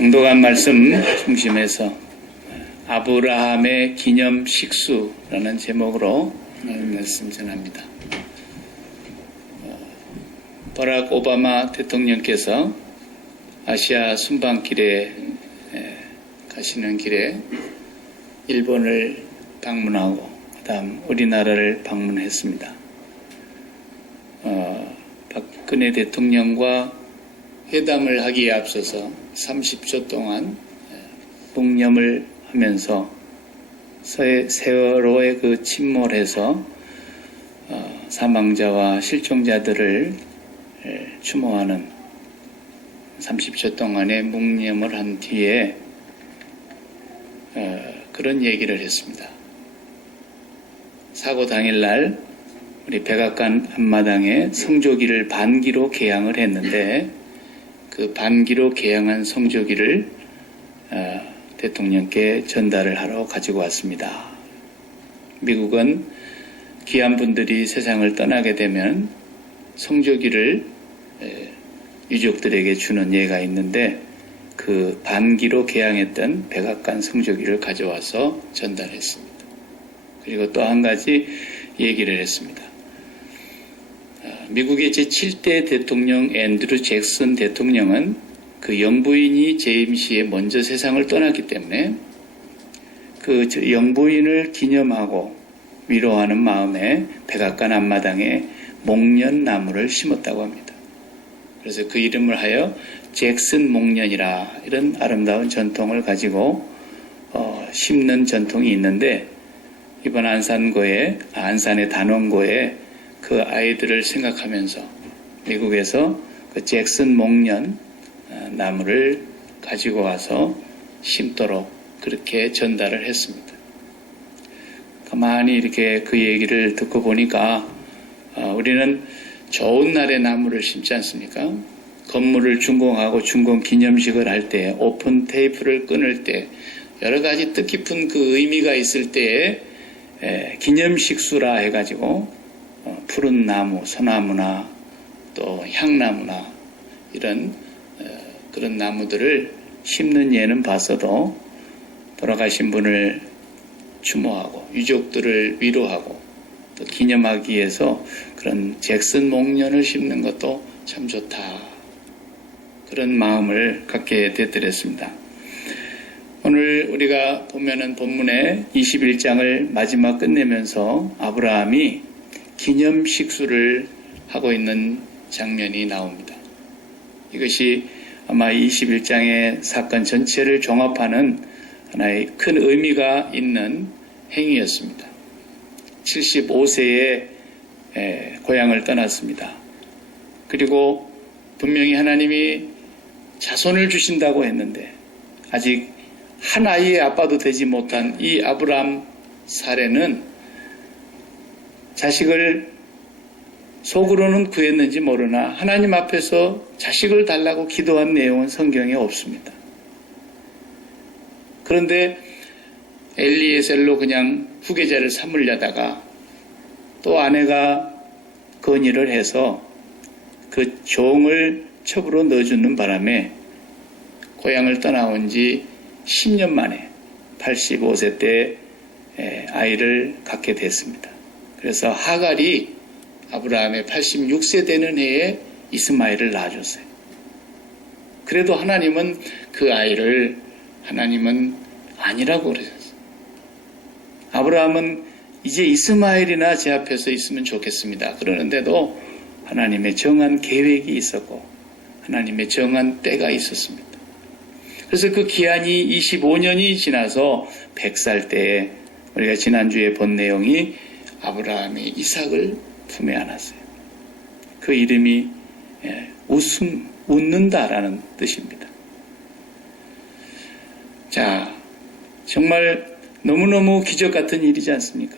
공독한 말씀 중심에서 아브라함의 기념 식수라는 제목으로 말씀 전합니다. 버락 오바마 대통령께서 아시아 순방길에 가시는 길에 일본을 방문하고 그다음 우리나라를 방문했습니다. 박근혜 대통령과 회담을 하기에 앞서서 30초 동안 묵념을 하면서 세월호의 그 침몰에서 사망자와 실종자들을 추모하는 30초 동안의 묵념을 한 뒤에 그런 얘기를 했습니다. 사고 당일날 우리 백악관 앞마당에 성조기를 반기로 개항을 했는데 그 반기로 개항한 성조기를 대통령께 전달을 하러 가지고 왔습니다. 미국은 귀한 분들이 세상을 떠나게 되면 성조기를 유족들에게 주는 예가 있는데 그 반기로 개항했던 백악관 성조기를 가져와서 전달했습니다. 그리고 또 한 가지 얘기를 했습니다. 미국의 제7대 대통령 앤드루 잭슨 대통령은 그 영부인이 제임스에 먼저 세상을 떠났기 때문에 그 영부인을 기념하고 위로하는 마음에 백악관 앞마당에 목련나무를 심었다고 합니다. 그래서 그 이름을 하여 잭슨 목련이라 이런 아름다운 전통을 가지고 심는 전통이 있는데 이번 안산의 단원고에 그 아이들을 생각하면서 미국에서 그 잭슨 목련 나무를 가지고 와서 심도록 그렇게 전달을 했습니다. 가만히 이렇게 그 얘기를 듣고 보니까 우리는 좋은 날에 나무를 심지 않습니까? 건물을 준공하고 준공 기념식을 할 때, 오픈 테이프를 끊을 때, 여러 가지 뜻깊은 그 의미가 있을 때에 기념식수라 해가지고 푸른 나무, 소나무나 또 향나무나 이런 그런 나무들을 심는 예는 봤어도 돌아가신 분을 추모하고 유족들을 위로하고 또 기념하기 위해서 그런 잭슨 목련을 심는 것도 참 좋다. 그런 마음을 갖게 되더랬습니다. 오늘 우리가 보면은 본문의 21장을 마지막 끝내면서 아브라함이 기념 식수를 하고 있는 장면이 나옵니다. 이것이 아마 21장의 사건 전체를 종합하는 하나의 큰 의미가 있는 행위였습니다. 75세에 고향을 떠났습니다. 그리고 분명히 하나님이 자손을 주신다고 했는데 아직 한 아이의 아빠도 되지 못한 이 아브라함 사례는 자식을 속으로는 구했는지 모르나 하나님 앞에서 자식을 달라고 기도한 내용은 성경에 없습니다. 그런데 엘리에셀로 그냥 후계자를 삼으려다가 또 아내가 건의를 해서 그 종을 첩으로 넣어주는 바람에 고향을 떠나온 지 10년 만에 85세 때 아이를 갖게 됐습니다. 그래서 하갈이 아브라함의 86세 되는 해에 이스마엘을 낳아줬어요. 그래도 하나님은 그 아이를 하나님은 아니라고 그러셨어요. 아브라함은 이제 이스마엘이나 제 앞에서 있으면 좋겠습니다. 그러는데도 하나님의 정한 계획이 있었고 하나님의 정한 때가 있었습니다. 그래서 그 기한이 25년이 지나서 100살 때에 우리가 지난주에 본 내용이 아브라함이 이삭을 품에 안았어요. 그 이름이 웃는다라는 뜻입니다. 자, 정말 너무너무 기적 같은 일이지 않습니까?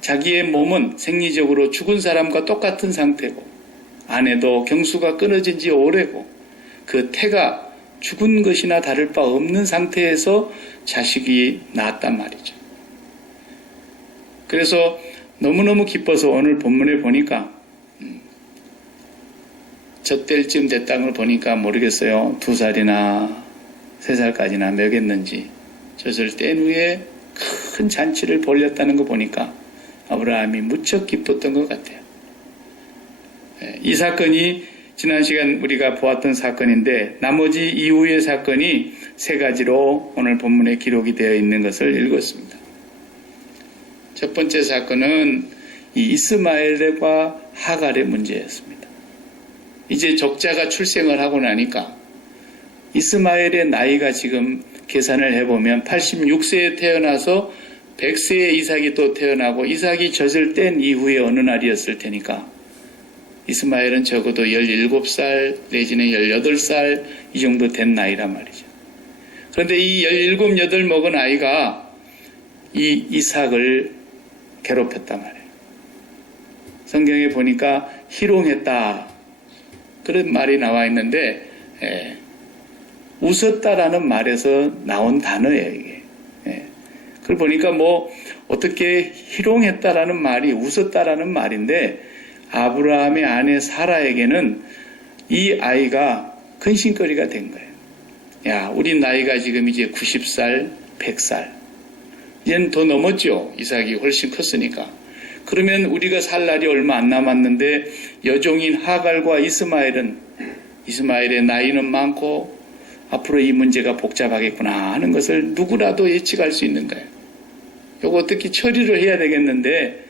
자기의 몸은 생리적으로 죽은 사람과 똑같은 상태고 아내도 경수가 끊어진 지 오래고 그 태가 죽은 것이나 다를 바 없는 상태에서 자식이 낳았단 말이죠. 그래서 너무너무 기뻐서 오늘 본문에 보니까 젖될 쯤 됐다는 걸 보니까 모르겠어요. 2살이나 3살까지나 먹였는지 젖을 뗀 후에 큰 잔치를 벌였다는 거 보니까 아브라함이 무척 기뻤던 것 같아요. 이 사건이 지난 시간 우리가 보았던 사건인데 나머지 이후의 사건이 3가지로 오늘 본문에 기록이 되어 있는 것을 읽었습니다. 첫 번째 사건은 이 이스마엘과 하갈의 문제였습니다. 이제 적자가 출생을 하고 나니까 이스마엘의 나이가 지금 계산을 해보면 86세에 태어나서 100세에 이삭이 또 태어나고 이삭이 젖을 뗀 이후에 어느 날이었을 테니까 이스마엘은 적어도 17살 내지는 18살 이 정도 된 나이란 말이죠. 그런데 이 17, 8 먹은 아이가 이 이삭을 괴롭혔단 말이에요. 성경에 보니까 희롱했다 그런 말이 나와 있는데 웃었다라는 말에서 나온 단어예요 이게. 그걸 보니까 뭐 어떻게 희롱했다라는 말이 웃었다라는 말인데 아브라함의 아내 사라에게는 이 아이가 근심거리가 된 거예요. 야, 우리 나이가 지금 이제 90살, 100살. 이제는 더 넘었죠. 이삭이 훨씬 컸으니까. 그러면 우리가 살 날이 얼마 안 남았는데 여종인 하갈과 이스마엘의 나이는 많고 앞으로 이 문제가 복잡하겠구나 하는 것을 누구라도 예측할 수 있는 거예요. 이거 어떻게 처리를 해야 되겠는데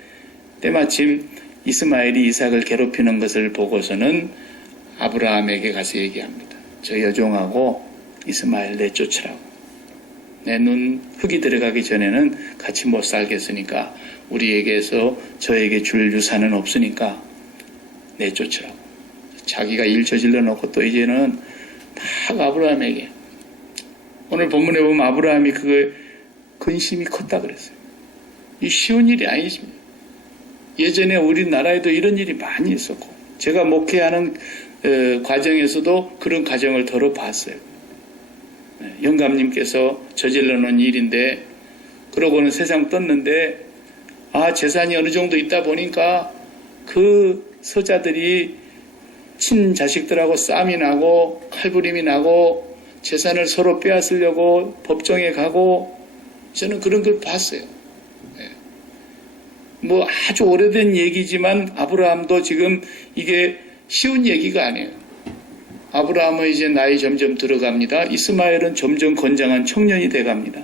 때마침 이스마엘이 이삭을 괴롭히는 것을 보고서는 아브라함에게 가서 얘기합니다. 저 여종하고 이스마엘 내쫓으라고. 내 눈 흙이 들어가기 전에는 같이 못 살겠으니까 우리에게서 저에게 줄 유산은 없으니까 내쫓으라고. 자기가 일 저질러 놓고 또 이제는 막 아브라함에게 오늘 본문에 보면 아브라함이 그 근심이 컸다 그랬어요. 이 쉬운 일이 아니십니다. 예전에 우리나라에도 이런 일이 많이 있었고 제가 목회하는 과정에서도 그런 과정을 들어봤어요. 영감님께서 저질러 놓은 일인데 그러고는 세상 떴는데 재산이 어느 정도 있다 보니까 그 서자들이 친자식들하고 싸움이 나고 칼부림이 나고 재산을 서로 빼앗으려고 법정에 가고 저는 그런 걸 봤어요. 뭐 아주 오래된 얘기지만 아브라함도 지금 이게 쉬운 얘기가 아니에요. 아브라함은 이제 나이 점점 들어갑니다. 이스마엘은 점점 건장한 청년이 돼갑니다.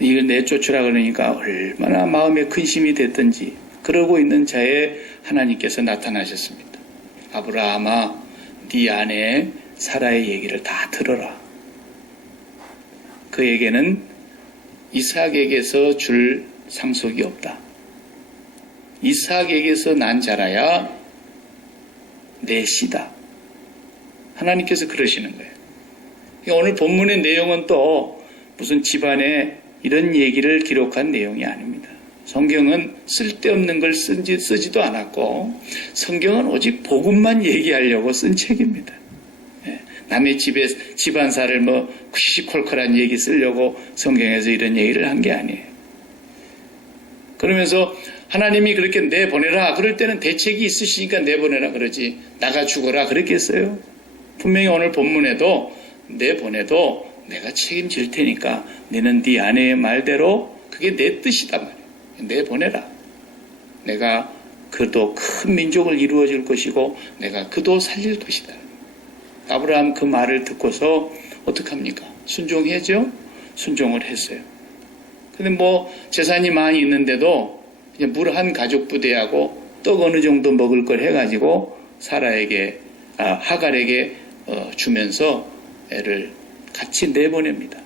이걸 내쫓으라 그러니까 얼마나 마음에 근심이 됐던지 그러고 있는 자에 하나님께서 나타나셨습니다. 아브라함아, 네 아내 사라의 얘기를 다 들어라. 그에게는 이삭에게서 줄 상속이 없다. 이삭에게서 난 자라야 내 씨다. 하나님께서 그러시는 거예요. 오늘 본문의 내용은 또 무슨 집안에 이런 얘기를 기록한 내용이 아닙니다. 성경은 쓸데없는 걸 쓰지도 않았고 성경은 오직 복음만 얘기하려고 쓴 책입니다. 남의 집에 집안사를 뭐 시시콜콜한 얘기 쓰려고 성경에서 이런 얘기를 한 게 아니에요. 그러면서 하나님이 그렇게 내보내라 그럴 때는 대책이 있으시니까 내보내라 그러지 나가 죽어라 그랬겠어요? 분명히 오늘 본문에도 내보내도 내가 책임질 테니까 너는 네 아내의 말대로 그게 내 뜻이단 말이에요. 내보내라. 내가 그도 큰 민족을 이루어 줄 것이고 내가 그도 살릴 것이다. 아브라함 그 말을 듣고서 어떡합니까? 순종해죠? 순종을 했어요. 근데 뭐 재산이 많이 있는데도 그냥 물 한 가족 부대하고 떡 어느 정도 먹을 걸 해가지고 사라에게 하갈에게 주면서 애를 같이 내보냅니다.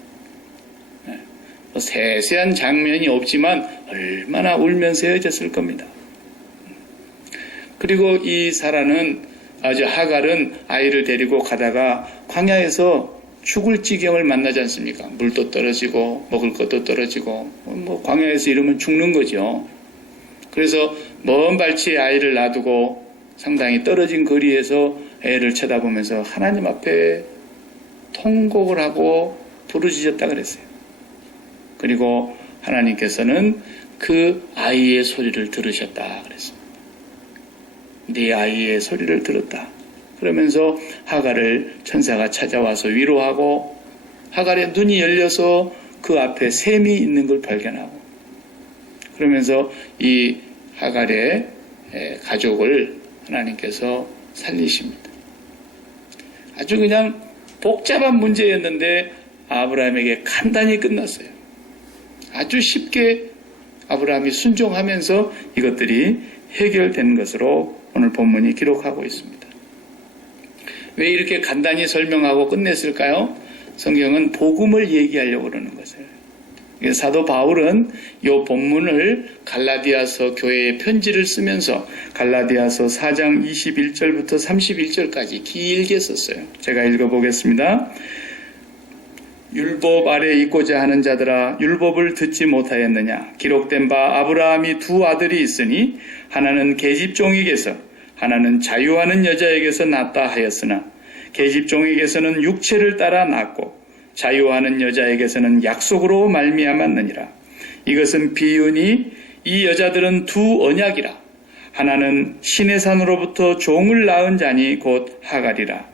뭐 세세한 장면이 없지만 얼마나 울면서 헤어졌을 겁니다. 그리고 이 사라는 하갈은 아이를 데리고 가다가 광야에서 죽을 지경을 만나지 않습니까? 물도 떨어지고 먹을 것도 떨어지고 뭐 광야에서 이러면 죽는 거죠. 그래서 먼 발치에 아이를 놔두고 상당히 떨어진 거리에서 애를 쳐다보면서 하나님 앞에 통곡을 하고 부르짖었다 그랬어요. 그리고 하나님께서는 그 아이의 소리를 들으셨다 그랬습니다. 네 아이의 소리를 들었다. 그러면서 하갈을 천사가 찾아와서 위로하고 하갈의 눈이 열려서 그 앞에 샘이 있는 걸 발견하고 그러면서 이 하갈의 가족을 하나님께서 살리십니다. 아주 그냥 복잡한 문제였는데 아브라함에게 간단히 끝났어요. 아주 쉽게 아브라함이 순종하면서 이것들이 해결된 것으로 오늘 본문이 기록하고 있습니다. 왜 이렇게 간단히 설명하고 끝냈을까요? 성경은 복음을 얘기하려고 그러는 것을. 사도 바울은 이 본문을 갈라디아서 교회에 편지를 쓰면서 갈라디아서 4장 21절부터 31절까지 길게 썼어요. 제가 읽어보겠습니다. 율법 아래 있고자 하는 자들아 율법을 듣지 못하였느냐? 기록된 바 아브라함이 두 아들이 있으니 하나는 계집종에게서 하나는 자유하는 여자에게서 낳았다 하였으나 계집종에게서는 육체를 따라 낳았고 자유하는 여자에게서는 약속으로 말미암았느니라. 이것은 비유니 이 여자들은 두 언약이라. 하나는 신의 산으로부터 종을 낳은 자니 곧 하갈이라.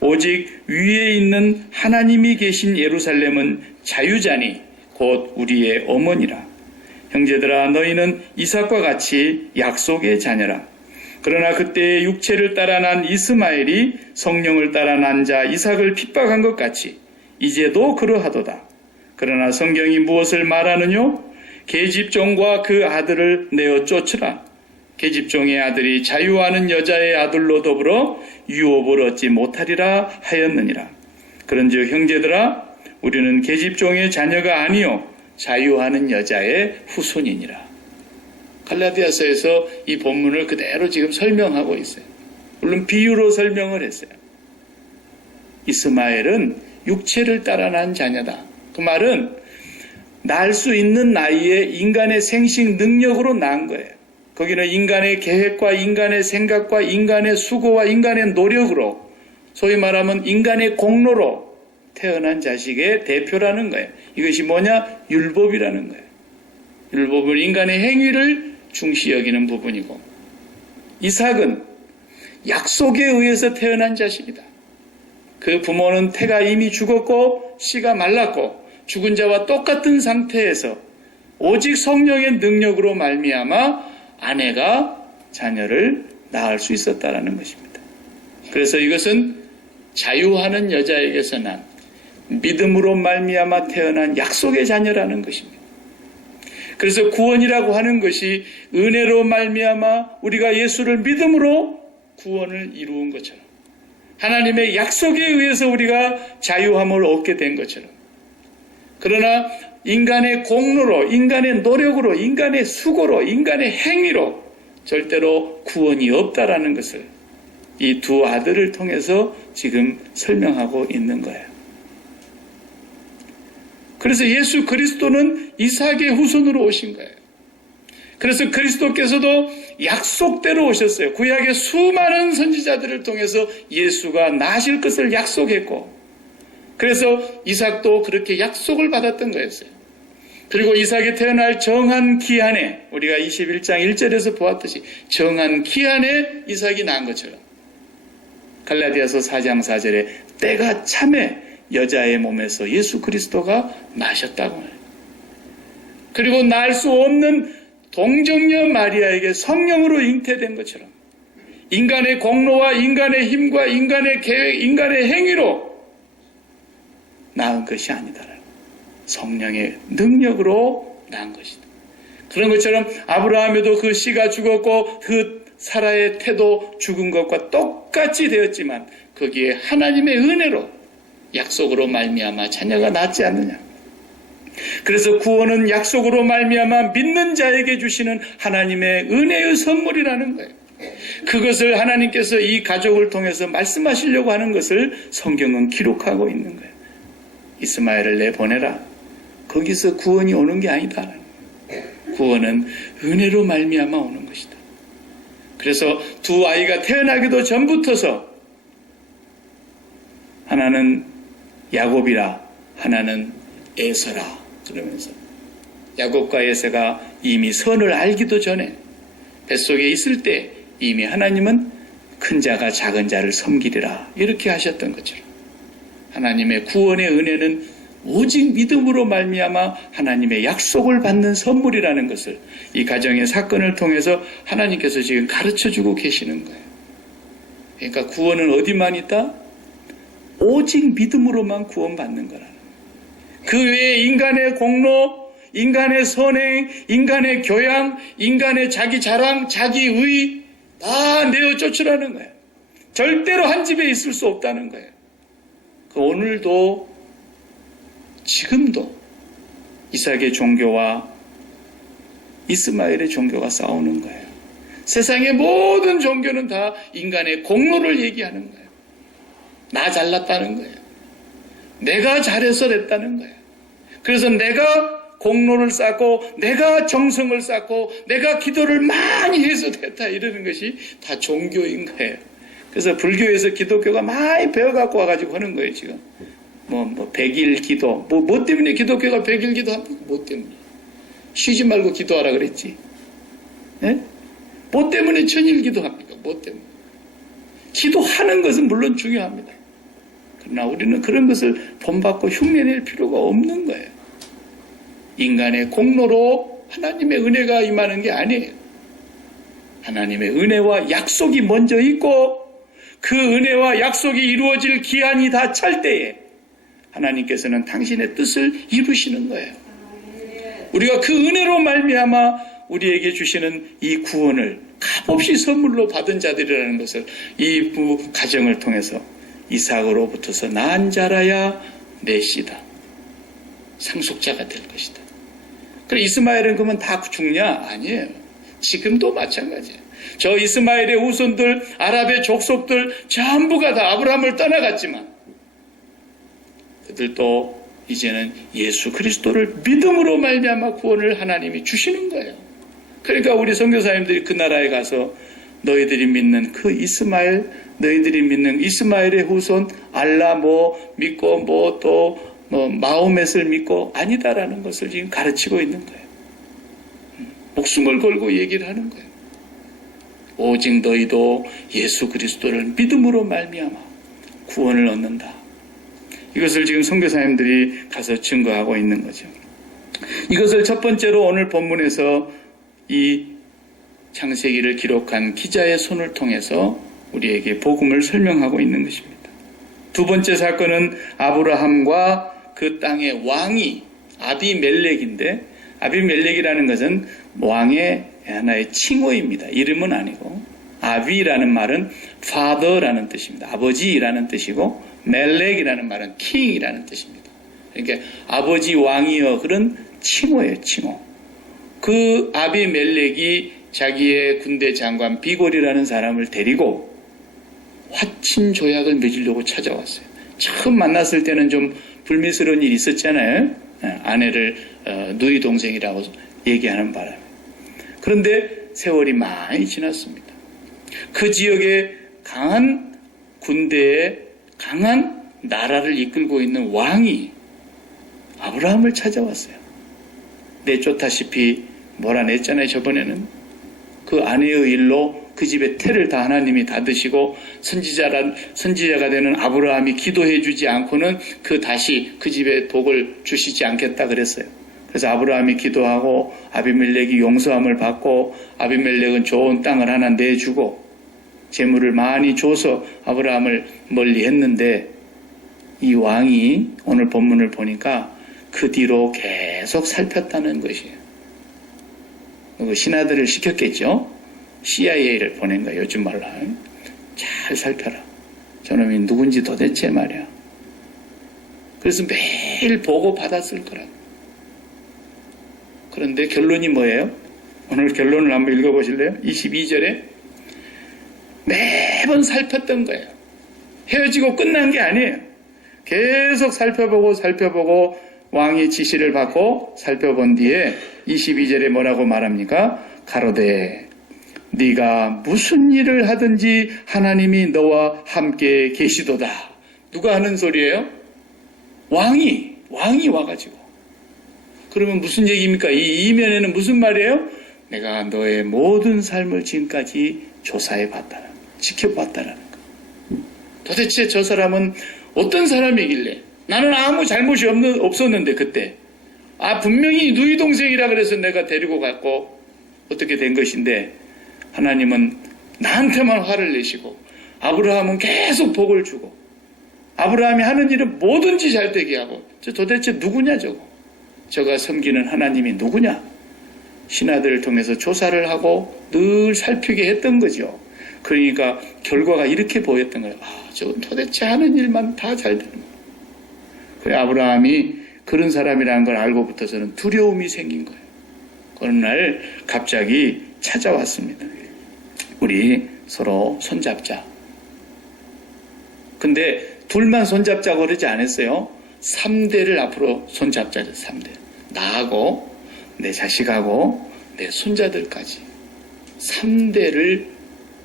오직 위에 있는 하나님이 계신 예루살렘은 자유자니 곧 우리의 어머니라. 형제들아 너희는 이삭과 같이 약속의 자녀라. 그러나 그때의 육체를 따라 난 이스마엘이 성령을 따라 난 자 이삭을 핍박한 것 같이 이제도 그러하도다. 그러나 성경이 무엇을 말하느뇨? 계집종과 그 아들을 내어 쫓으라. 계집종의 아들이 자유하는 여자의 아들로 더불어 유업을 얻지 못하리라 하였느니라. 그런즉 형제들아 우리는 계집종의 자녀가 아니요 자유하는 여자의 후손이니라. 갈라디아서에서 이 본문을 그대로 지금 설명하고 있어요. 물론 비유로 설명을 했어요. 이스마엘은 육체를 따라 난 자녀다. 그 말은 낳을 수 있는 나이에 인간의 생식 능력으로 낳은 거예요. 거기는 인간의 계획과 인간의 생각과 인간의 수고와 인간의 노력으로 소위 말하면 인간의 공로로 태어난 자식의 대표라는 거예요. 이것이 뭐냐? 율법이라는 거예요. 율법은 인간의 행위를 중시 여기는 부분이고 이삭은 약속에 의해서 태어난 자식이다. 그 부모는 태가 이미 죽었고 씨가 말랐고 죽은 자와 똑같은 상태에서 오직 성령의 능력으로 말미암아 아내가 자녀를 낳을 수 있었다라는 것입니다. 그래서 이것은 자유하는 여자에게서 난 믿음으로 말미암아 태어난 약속의 자녀라는 것입니다. 그래서 구원이라고 하는 것이 은혜로 말미암아 우리가 예수를 믿음으로 구원을 이루은 것처럼 하나님의 약속에 의해서 우리가 자유함을 얻게 된 것처럼 그러나 인간의 공로로, 인간의 노력으로, 인간의 수고로, 인간의 행위로 절대로 구원이 없다라는 것을 이 두 아들을 통해서 지금 설명하고 있는 거예요. 그래서 예수 그리스도는 이삭의 후손으로 오신 거예요. 그래서 그리스도께서도 약속대로 오셨어요. 구약의 수많은 선지자들을 통해서 예수가 나실 것을 약속했고 그래서 이삭도 그렇게 약속을 받았던 거였어요. 그리고 이삭이 태어날 정한 기한에 우리가 21장 1절에서 보았듯이 정한 기한에 이삭이 난 것처럼 갈라디아서 4장 4절에 때가 참에 여자의 몸에서 예수 그리스도가 나셨다고 해요. 그리고 날 수 없는 동정녀 마리아에게 성령으로 잉태된 것처럼 인간의 공로와 인간의 힘과 인간의 계획, 인간의 행위로 낳은 것이 아니다. 성령의 능력으로 낳은 것이다. 그런 것처럼 아브라함에도 그 씨가 죽었고 그 사라의 태도 죽은 것과 똑같이 되었지만 거기에 하나님의 은혜로 약속으로 말미암아 자녀가 낳지 않느냐. 그래서 구원은 약속으로 말미암아 믿는 자에게 주시는 하나님의 은혜의 선물이라는 거예요. 그것을 하나님께서 이 가족을 통해서 말씀하시려고 하는 것을 성경은 기록하고 있는 거예요. 이스마엘을 내보내라. 거기서 구원이 오는 게 아니다. 구원은 은혜로 말미암아 오는 것이다. 그래서 두 아이가 태어나기도 전부터서 하나는 야곱이라 하나는 에서라 그러면서 야곱과 에서가 이미 선을 알기도 전에 뱃속에 있을 때 이미 하나님은 큰 자가 작은 자를 섬기리라. 이렇게 하셨던 것처럼 하나님의 구원의 은혜는 오직 믿음으로 말미암아 하나님의 약속을 받는 선물이라는 것을 이 가정의 사건을 통해서 하나님께서 지금 가르쳐주고 계시는 거예요. 그러니까 구원은 어디만 있다? 오직 믿음으로만 구원받는 거라는 거예요. 그 외에 인간의 공로, 인간의 선행, 인간의 교양, 인간의 자기 자랑, 자기의 다 내어 쫓으라는 거예요. 절대로 한 집에 있을 수 없다는 거예요. 오늘도 지금도 이삭의 종교와 이스마엘의 종교가 싸우는 거예요. 세상의 모든 종교는 다 인간의 공로를 얘기하는 거예요. 나 잘났다는 거예요. 내가 잘해서 됐다는 거예요. 그래서 내가 공로를 쌓고 내가 정성을 쌓고 내가 기도를 많이 해서 됐다 이러는 것이 다 종교인 거예요. 그래서 불교에서 기독교가 많이 배워갖고 와가지고 하는 거예요 지금. 뭐 100일 기도 뭐 때문에 기독교가 100일 기도합니까? 뭐 때문에? 쉬지 말고 기도하라 그랬지. 네? 뭐 때문에 1000일 기도합니까? 뭐 때문에? 기도하는 것은 물론 중요합니다. 그러나 우리는 그런 것을 본받고 흉내낼 필요가 없는 거예요. 인간의 공로로 하나님의 은혜가 임하는 게 아니에요. 하나님의 은혜와 약속이 먼저 있고 그 은혜와 약속이 이루어질 기한이 다 찰 때에 하나님께서는 당신의 뜻을 이루시는 거예요. 우리가 그 은혜로 말미암아 우리에게 주시는 이 구원을 값없이 선물로 받은 자들이라는 것을 이 부 가정을 통해서 이삭으로부터서 난 자라야 내 씨다. 상속자가 될 것이다. 그래 이스마엘은 그러면 다 죽냐? 아니에요. 지금도 마찬가지예요. 저 이스마엘의 후손들, 아랍의 족속들 전부가 다 아브라함을 떠나갔지만 그들도 이제는 예수 그리스도를 믿음으로 말미암아 구원을 하나님이 주시는 거예요. 그러니까 우리 선교사님들이 그 나라에 가서 너희들이 믿는 그 이스마엘, 너희들이 믿는 이스마엘의 후손 알라 뭐 믿고 뭐 또 마호멧을 믿고 아니다라는 것을 지금 가르치고 있는 거예요. 목숨을 걸고 얘기를 하는 거예요. 오직 너희도 예수 그리스도를 믿음으로 말미암아 구원을 얻는다. 이것을 지금 선교사님들이 가서 증거하고 있는 거죠. 이것을 첫 번째로 오늘 본문에서 이 창세기를 기록한 기자의 손을 통해서 우리에게 복음을 설명하고 있는 것입니다. 두 번째 사건은 아브라함과 그 땅의 왕이 아비멜렉인데 아비멜렉이라는 것은 왕의 하나의 칭호입니다. 이름은 아니고 아비라는 말은 father라는 뜻입니다. 아버지라는 뜻이고 멜렉이라는 말은 king이라는 뜻입니다. 그러니까 아버지 왕이여 그런 칭호예요. 칭호. 그 아비멜렉이 자기의 군대 장관 비골이라는 사람을 데리고 화친 조약을 맺으려고 찾아왔어요. 처음 만났을 때는 좀 불미스러운 일이 있었잖아요. 아내를 누이 동생이라고 얘기하는 바람에. 그런데 세월이 많이 지났습니다. 그 지역에 강한 군대에 강한 나라를 이끌고 있는 왕이 아브라함을 찾아왔어요. 내쫓다시피 몰아냈잖아요. 저번에는 그 아내의 일로 그 집에 태를 다 하나님이 다 드시고 선지자가 되는 아브라함이 기도해 주지 않고는 다시 그 집에 복을 주시지 않겠다 그랬어요. 그래서 아브라함이 기도하고 아비멜렉이 용서함을 받고 아비멜렉은 좋은 땅을 하나 내주고 재물을 많이 줘서 아브라함을 멀리 했는데 이 왕이 오늘 본문을 보니까 그 뒤로 계속 살폈다는 것이에요. 신하들을 시켰겠죠. CIA를 보낸 거예요. 요즘 말로. 잘 살펴라. 저놈이 누군지 도대체 말이야. 그래서 매일 보고 받았을 거라. 그런데 결론이 뭐예요? 오늘 결론을 한번 읽어보실래요? 22절에 매번 살폈던 거예요. 헤어지고 끝난 게 아니에요. 계속 살펴보고 왕의 지시를 받고 살펴본 뒤에 22절에 뭐라고 말합니까? 가로되 네가 무슨 일을 하든지 하나님이 너와 함께 계시도다. 누가 하는 소리예요? 왕이 와가지고. 그러면 무슨 얘기입니까? 이 이면에는 무슨 말이에요? 내가 너의 모든 삶을 지금까지 조사해 봤다. 지켜봤다라는 거. 도대체 저 사람은 어떤 사람이길래 나는 아무 잘못이 없었는데 그때 분명히 누이 동생이라 그래서 내가 데리고 갔고 어떻게 된 것인데 하나님은 나한테만 화를 내시고 아브라함은 계속 복을 주고 아브라함이 하는 일은 뭐든지 잘 되게 하고 저 도대체 누구냐 저가 섬기는 하나님이 누구냐 신하들을 통해서 조사를 하고 늘 살피게 했던 거죠. 그러니까 결과가 이렇게 보였던 거예요. 저건 도대체 하는 일만 다 잘 되는 거예요. 그래 아브라함이 그런 사람이라는 걸 알고부터서는 두려움이 생긴 거예요. 어느 날 갑자기 찾아왔습니다. 우리 서로 손잡자. 근데 둘만 손잡자고 그러지 않았어요. 3대를 앞으로 손잡자죠. 3대. 나하고 내 자식하고 내 손자들까지 3대를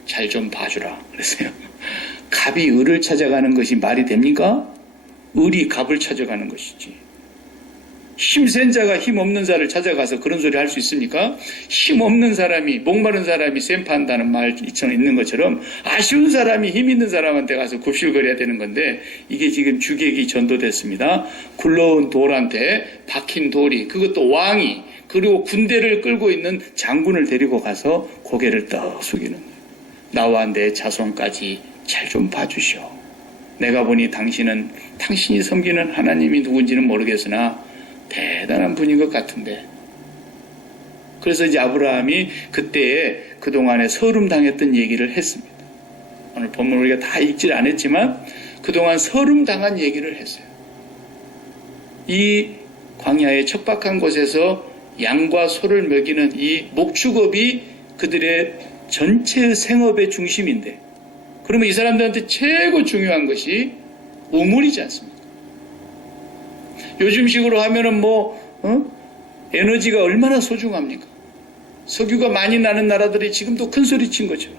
잘 좀 봐주라 그랬어요. 갑이 을을 찾아가는 것이 말이 됩니까? 을이 갑을 찾아가는 것이지. 힘센 자가 힘없는 자를 찾아가서 그런 소리 할 수 있습니까? 힘없는 사람이 목마른 사람이 샘판다는 말처럼 있는 것처럼 아쉬운 사람이 힘 있는 사람한테 가서 굽실거려야 되는 건데 이게 지금 주객이 전도됐습니다. 굴러온 돌한테 박힌 돌이 그것도 왕이 그리고 군대를 끌고 있는 장군을 데리고 가서 고개를 떡 숙이는 거예요. 나와 내 자손까지 잘 좀 봐주시오. 내가 보니 당신이 섬기는 하나님이 누군지는 모르겠으나 대단한 분인 것 같은데. 그래서 이제 아브라함이 그때에 그동안에 서름당했던 얘기를 했습니다. 오늘 본문 우리가 다 읽질 않았지만 그동안 서름당한 얘기를 했어요. 이 광야의 척박한 곳에서 양과 소를 먹이는 이 목축업이 그들의 전체의 생업의 중심인데 그러면 이 사람들한테 최고 중요한 것이 우물이지 않습니까? 요즘식으로 하면은 에너지가 얼마나 소중합니까? 석유가 많이 나는 나라들이 지금도 큰 소리 친 거죠.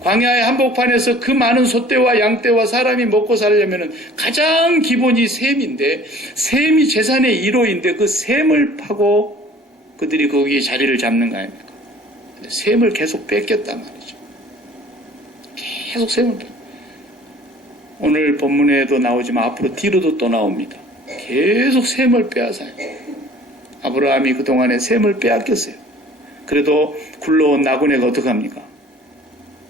광야의 한복판에서 그 많은 소떼와 양떼와 사람이 먹고 살려면은 가장 기본이 샘인데 샘이 재산의 1호인데 그 샘을 파고 그들이 거기에 자리를 잡는 거 아닙니까? 근데 샘을 계속 뺏겼단 말이죠. 계속 샘을 뺏. 오늘 본문에도 나오지만 앞으로 뒤로도 또 나옵니다. 계속 셈을 빼앗아요. 아브라함이 그동안에 셈을 빼앗겼어요. 그래도 굴러온 나그네가 어떡합니까?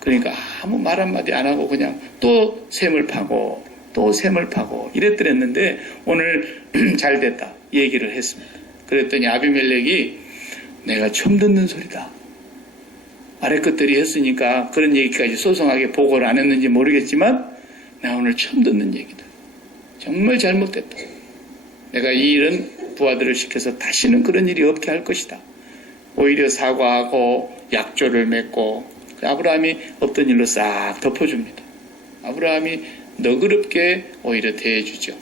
그러니까 아무 말 한마디 안 하고 그냥 또 셈을 파고 또 셈을 파고 이랬더랬는데 오늘 잘 됐다 얘기를 했습니다. 그랬더니 아비멜렉이 내가 처음 듣는 소리다. 아래 것들이 했으니까 그런 얘기까지 소송하게 보고를 안 했는지 모르겠지만 나 오늘 처음 듣는 얘기다. 정말 잘못됐다. 내가 이 일은 부하들을 시켜서 다시는 그런 일이 없게 할 것이다. 오히려 사과하고 약조를 맺고 아브라함이 없던 일로 싹 덮어줍니다. 아브라함이 너그럽게 오히려 대해주죠.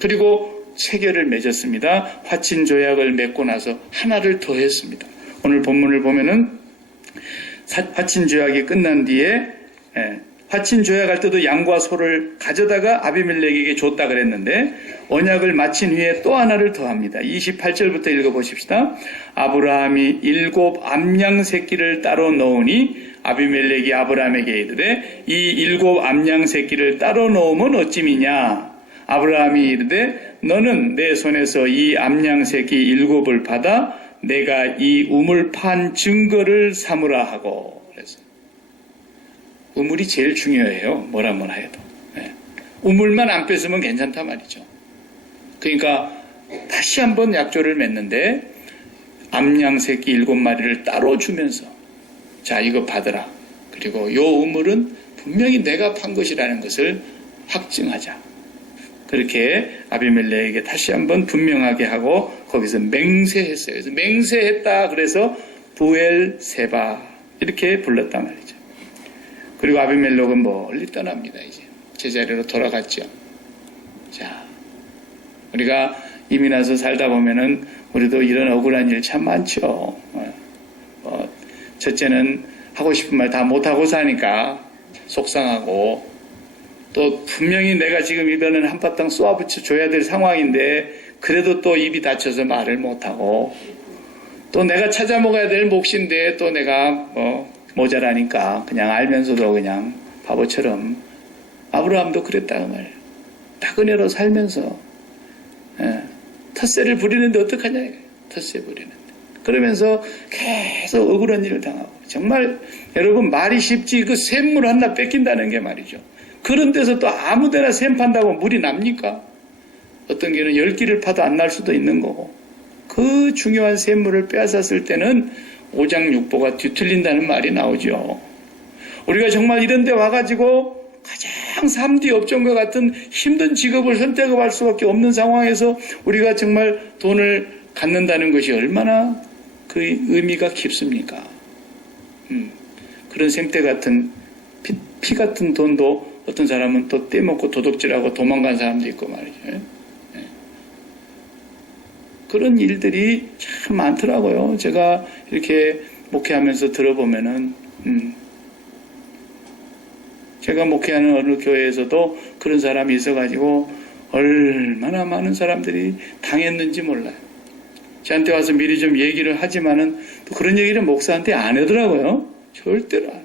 그리고 체결을 맺었습니다. 화친 조약을 맺고 나서 하나를 더 했습니다. 오늘 본문을 보면은 화친 조약이 끝난 뒤에 화친 조약할 때도 양과 소를 가져다가 아비멜렉에게 줬다 그랬는데 언약을 마친 후에 또 하나를 더합니다. 28절부터 읽어보십시다. 아브라함이 7 암양 새끼를 따로 넣으니 아비멜렉이 아브라함에게 이르되 이 7 암양 새끼를 따로 넣으면 어찌미냐. 아브라함이 이르되 너는 내 손에서 이 암양 새끼 7을 받아 내가 이 우물 판 증거를 삼으라 하고. 우물이 제일 중요해요. 뭐라 해도. 우물만 안 뺐으면 괜찮단 말이죠. 그러니까 다시 한번 약조를 맺는데 암양 새끼 7마리를 따로 주면서 자 이거 받으라. 그리고 요 우물은 분명히 내가 판 것이라는 것을 확증하자. 그렇게 아비멜렉에게 다시 한번 분명하게 하고 거기서 맹세했어요. 그래서 맹세했다. 그래서 부엘세바 이렇게 불렀단 말이죠. 그리고 아비멜렉은 멀리 떠납니다. 이제 제자리로 돌아갔죠. 자, 우리가 이민 와서 살다 보면은 우리도 이런 억울한 일 참 많죠. 첫째는 하고 싶은 말 다 못하고 사니까 속상하고 또 분명히 내가 지금 이거는 한바탕 쏘아붙여 줘야 될 상황인데 그래도 또 입이 닫혀서 말을 못하고 또 내가 찾아 먹어야 될 몫인데 또 내가 모자라니까 그냥 알면서도 그냥 바보처럼 아브라함도 그랬다고 말이에요. 딱 은혜로 살면서 텃세를 부리는데 어떡하냐 이거예요. 텃세 부리는데. 그러면서 계속 억울한 일을 당하고 정말 여러분 말이 쉽지 그 샘물 하나 뺏긴다는 게 말이죠. 그런 데서 또 아무데나 샘 판다고 물이 납니까? 어떤 개는 10기를 파도 안 날 수도 있는 거고 그 중요한 샘물을 빼앗았을 때는 오장육보가 뒤틀린다는 말이 나오죠. 우리가 정말 이런 데 와가지고 가장 3D 업종과 같은 힘든 직업을 선택할 수밖에 없는 상황에서 우리가 정말 돈을 갖는다는 것이 얼마나 그 의미가 깊습니까? 그런 생태 같은 피 같은 돈도 어떤 사람은 또 떼먹고 도둑질하고 도망간 사람도 있고 말이죠. 그런 일들이 참 많더라고요. 제가 이렇게 목회하면서 들어보면은 제가 목회하는 어느 교회에서도 그런 사람이 있어가지고 얼마나 많은 사람들이 당했는지 몰라요. 저한테 와서 미리 좀 얘기를 하지만은 또 그런 얘기를 목사한테 안 하더라고요. 절대로 안 해요.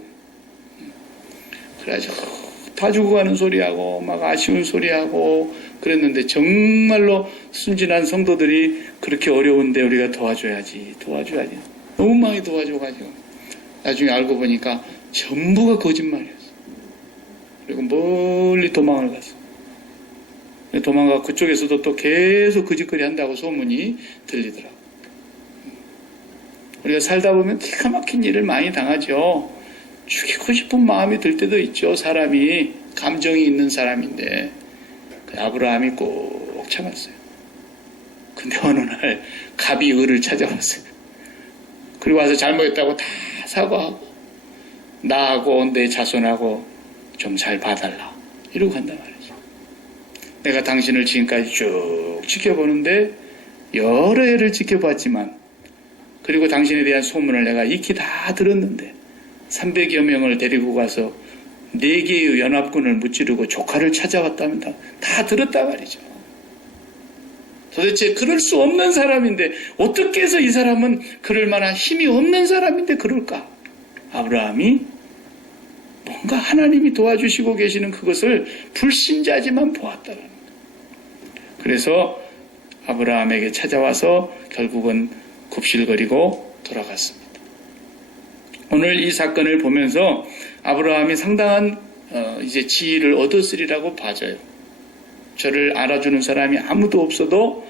그래가지고 다 죽어가는 소리하고 막 아쉬운 소리하고 그랬는데 정말로 순진한 성도들이 그렇게 어려운데 우리가 도와줘야지. 너무 많이 도와줘가지고 나중에 알고 보니까 전부가 거짓말이었어. 그리고 멀리 도망을 갔어. 도망가 그쪽에서도 또 계속 거짓거리 한다고 소문이 들리더라고. 우리가 살다 보면 기가 막힌 일을 많이 당하죠. 죽이고 싶은 마음이 들 때도 있죠. 사람이 감정이 있는 사람인데 그 아브라함이 꼭 참았어요. 근데 어느 날 갑이 을을 찾아왔어요. 그리고 와서 잘못했다고 다 사과하고 나하고 내 자손하고 좀 잘 봐달라 이러고 간단 말이죠. 내가 당신을 지금까지 쭉 지켜보는데 여러 해를 지켜봤지만 그리고 당신에 대한 소문을 내가 익히 다 들었는데 300여 명을 데리고 가서 4개의 연합군을 무찌르고 조카를 찾아왔다면 다 들었단 말이죠. 도대체 그럴 수 없는 사람인데 어떻게 해서 이 사람은 그럴 만한 힘이 없는 사람인데 그럴까? 아브라함이 뭔가 하나님이 도와주시고 계시는 그것을 불신자지만 보았다는 거예요. 그래서 아브라함에게 찾아와서 결국은 굽실거리고 돌아갔습니다. 오늘 이 사건을 보면서 아브라함이 상당한 이제 지위를 얻었으리라고 봐져요. 저를 알아주는 사람이 아무도 없어도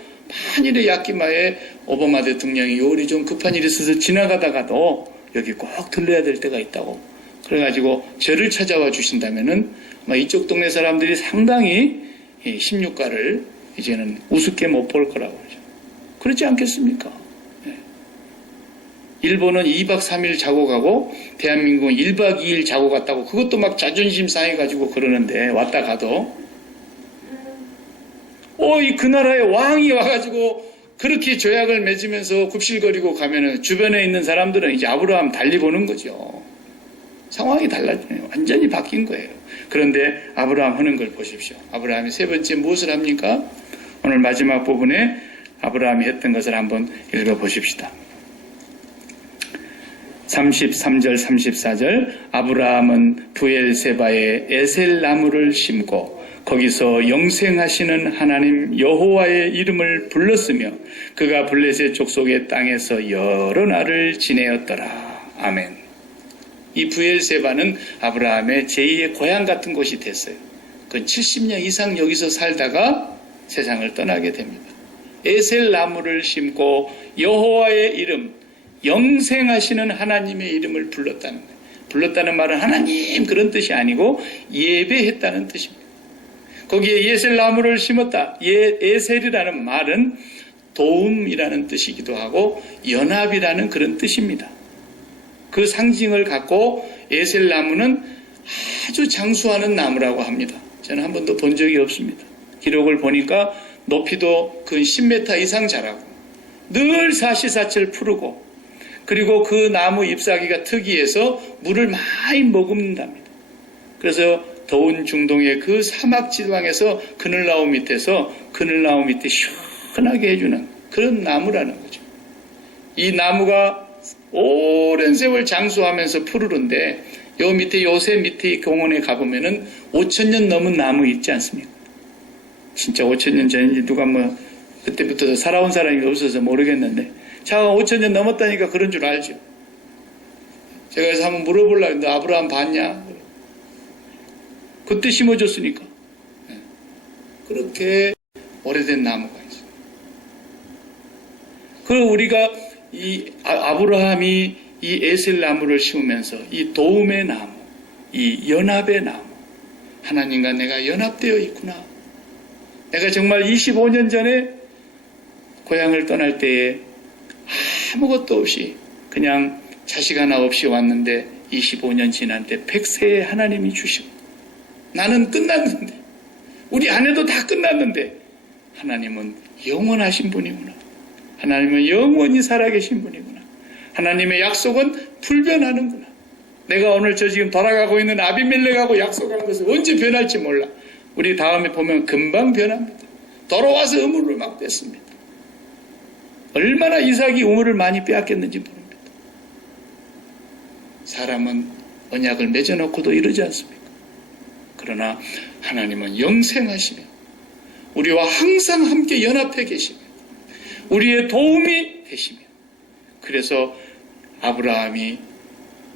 만일에 야키마에 오바마 대통령이 요리 좀 급한 일이 있어서 지나가다가도 여기 꼭 들러야 될 때가 있다고. 그래가지고 저를 찾아와 주신다면은 이쪽 동네 사람들이 상당히 16가를 이제는 우습게 못 볼 거라고 그러죠. 그렇지 않겠습니까? 일본은 2박 3일 자고 가고 대한민국은 1박 2일 자고 갔다고 그것도 막 자존심 상해가지고 그러는데 왔다 가도 그 나라의 왕이 와가지고 그렇게 조약을 맺으면서 굽실거리고 가면은 주변에 있는 사람들은 이제 아브라함 달리 보는 거죠. 상황이 달라져요. 완전히 바뀐 거예요. 그런데 아브라함 하는 걸 보십시오. 아브라함이 세 번째 무엇을 합니까? 오늘 마지막 부분에 아브라함이 했던 것을 한번 읽어보십시다. 33절 34절 아브라함은 부엘세바에 에셀 나무를 심고 거기서 영생하시는 하나님 여호와의 이름을 불렀으며 그가 블레셋 족속의 땅에서 여러 날을 지내었더라. 아멘. 이 부엘세바는 아브라함의 제2의 고향 같은 곳이 됐어요. 그 70년 이상 여기서 살다가 세상을 떠나게 됩니다. 에셀 나무를 심고 여호와의 이름, 영생하시는 하나님의 이름을 불렀다는 거예요. 불렀다는 말은 하나님 그런 뜻이 아니고 예배했다는 뜻입니다. 거기에 에셀 나무를 심었다. 에셀이라는 말은 도움이라는 뜻이기도 하고 연합이라는 그런 뜻입니다. 그 상징을 갖고 에셀 나무는 아주 장수하는 나무라고 합니다. 저는 한 번도 본 적이 없습니다. 기록을 보니까 높이도 근 10m 이상 자라고 늘 사시사철 푸르고 그리고 그 나무 잎사귀가 특이해서 물을 많이 머금는답니다. 그래서 더운 중동의 그 사막 지방에서 그늘나무 밑에서 그늘나무 밑에 시원하게 해주는 그런 나무라는 거죠. 이 나무가 오랜 세월 장수하면서 푸르른데 요 밑에 요새 밑에 공원에 가보면은 5,000년 넘은 나무 있지 않습니까? 진짜 5,000년 전인지 누가 뭐 그때부터 살아온 사람이 없어서 모르겠는데 자 5,000년 넘었다니까 그런 줄 알죠. 제가 그래서 한번 물어보려고 했는데 아브라함 봤냐? 그때 심어줬으니까. 그렇게 오래된 나무가 있어요. 그리고 우리가 이 아브라함이 이 에셀 나무를 심으면서 이 도움의 나무, 이 연합의 나무, 하나님과 내가 연합되어 있구나. 내가 정말 25년 전에 고향을 떠날 때에 아무것도 없이 그냥 자식 하나 없이 왔는데 25년 지난 때 100세에 하나님이 주시고 나는 끝났는데 우리 아내도 다 끝났는데 하나님은 영원하신 분이구나. 하나님은 영원히 살아계신 분이구나. 하나님의 약속은 불변하는구나. 내가 오늘 저 지금 돌아가고 있는 아비멜렉하고 약속한 것을 언제 변할지 몰라. 우리 다음에 보면 금방 변합니다. 돌아와서 우물을 막 뺐습니다. 얼마나 이삭이 우물을 많이 빼앗겼는지 모릅니다. 사람은 언약을 맺어놓고도 이러지 않습니까? 그러나 하나님은 영생하시며 우리와 항상 함께 연합해 계시며 우리의 도움이 되시며 그래서 아브라함이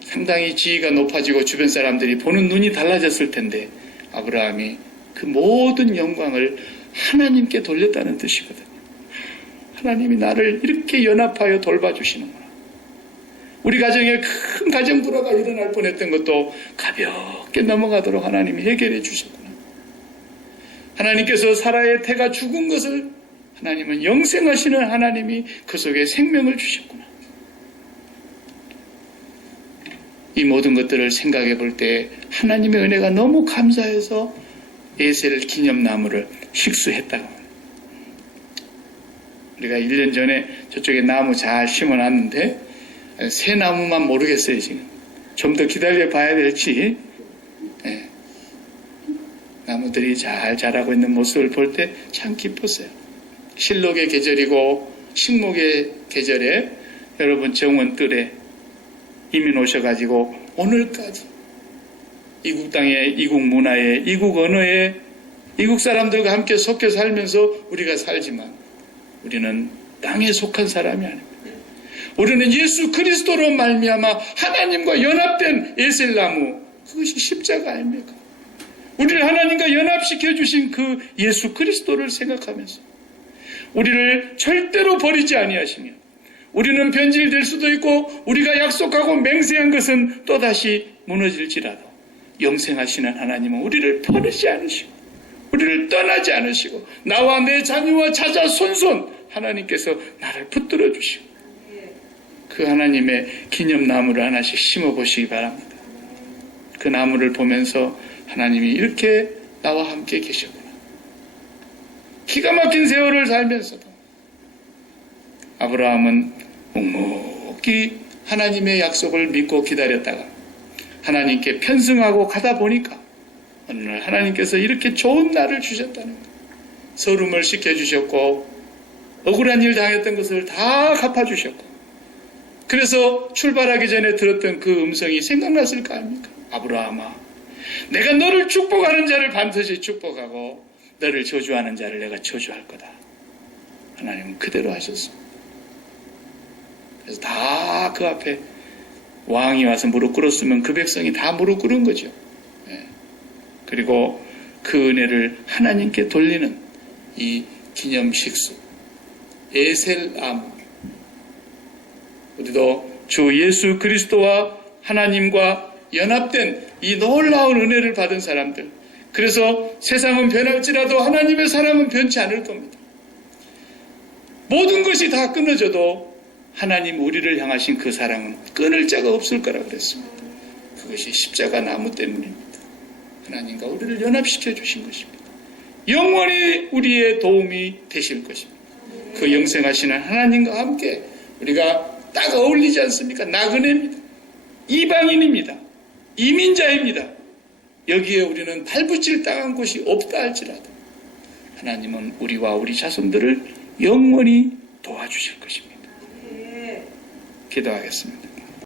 상당히 지위가 높아지고 주변 사람들이 보는 눈이 달라졌을 텐데 아브라함이 그 모든 영광을 하나님께 돌렸다는 뜻이거든요. 하나님이 나를 이렇게 연합하여 돌봐주시는구나. 우리 가정에 큰 가정 불화가 일어날 뻔했던 것도 가볍게 넘어가도록 하나님이 해결해 주셨구나. 하나님께서 사라의 태가 죽은 것을 하나님은 영생하시는 하나님이 그 속에 생명을 주셨구나. 이 모든 것들을 생각해 볼 때 하나님의 은혜가 너무 감사해서 에셀 기념나무를 식수했다고. 우리가 1년 전에 저쪽에 나무 잘 심어놨는데 새 나무만 모르겠어요 지금. 좀 더 기다려 봐야 될지. 네. 나무들이 잘 자라고 있는 모습을 볼 때 참 기뻤어요. 실록의 계절이고 식목의 계절에 여러분 정원뜰에 이민 오셔가지고 오늘까지 이국 땅에, 이국 문화에, 이국 언어에, 이국 사람들과 함께 섞여 살면서 우리가 살지만 우리는 땅에 속한 사람이 아닙니다. 우리는 예수 그리스도로 말미암아 하나님과 연합된 에셀나무, 그것이 십자가 아닙니까? 우리를 하나님과 연합시켜 주신 그 예수 그리스도를 생각하면서 우리를 절대로 버리지 아니하시며 우리는 변질될 수도 있고 우리가 약속하고 맹세한 것은 또다시 무너질지라도 영생하시는 하나님은 우리를 버리지 않으시고 우리를 떠나지 않으시고 나와 내 자녀와 자자 손손 하나님께서 나를 붙들어 주시고 그 하나님의 기념나무를 하나씩 심어보시기 바랍니다. 그 나무를 보면서 하나님이 이렇게 나와 함께 계셨구나. 기가 막힌 세월을 살면서도 아브라함은 묵묵히 하나님의 약속을 믿고 기다렸다가 하나님께 편승하고 가다 보니까 어느 날 하나님께서 이렇게 좋은 날을 주셨다는 거예요. 서름을 시켜주셨고 억울한 일 당했던 것을 다 갚아주셨고 그래서 출발하기 전에 들었던 그 음성이 생각났을 거 아닙니까? 아브라함아, 내가 너를 축복하는 자를 반드시 축복하고 너를 저주하는 자를 내가 저주할 거다. 하나님은 그대로 하셨습니다. 그래서 다 그 앞에 왕이 와서 무릎 꿇었으면 그 백성이 다 무릎 꿇은 거죠. 그리고 그 은혜를 하나님께 돌리는 이 기념식수 에셀나무, 우리도 주 예수 그리스도와 하나님과 연합된 이 놀라운 은혜를 받은 사람들, 그래서 세상은 변할지라도 하나님의 사랑은 변치 않을 겁니다. 모든 것이 다 끊어져도 하나님 우리를 향하신 그 사랑은 끊을 자가 없을 거라 그랬습니다. 그것이 십자가 나무 때문입니다. 하나님과 우리를 연합시켜 주신 것입니다. 영원히 우리의 도움이 되실 것입니다. 그 영생하시는 하나님과 함께 우리가 딱 어울리지 않습니까? 나그네입니다. 이방인입니다. 이민자입니다. 여기에 우리는 발붙일 당한 곳이 없다 할지라도 하나님은 우리와 우리 자손들을 영원히 도와주실 것입니다. 기도하겠습니다.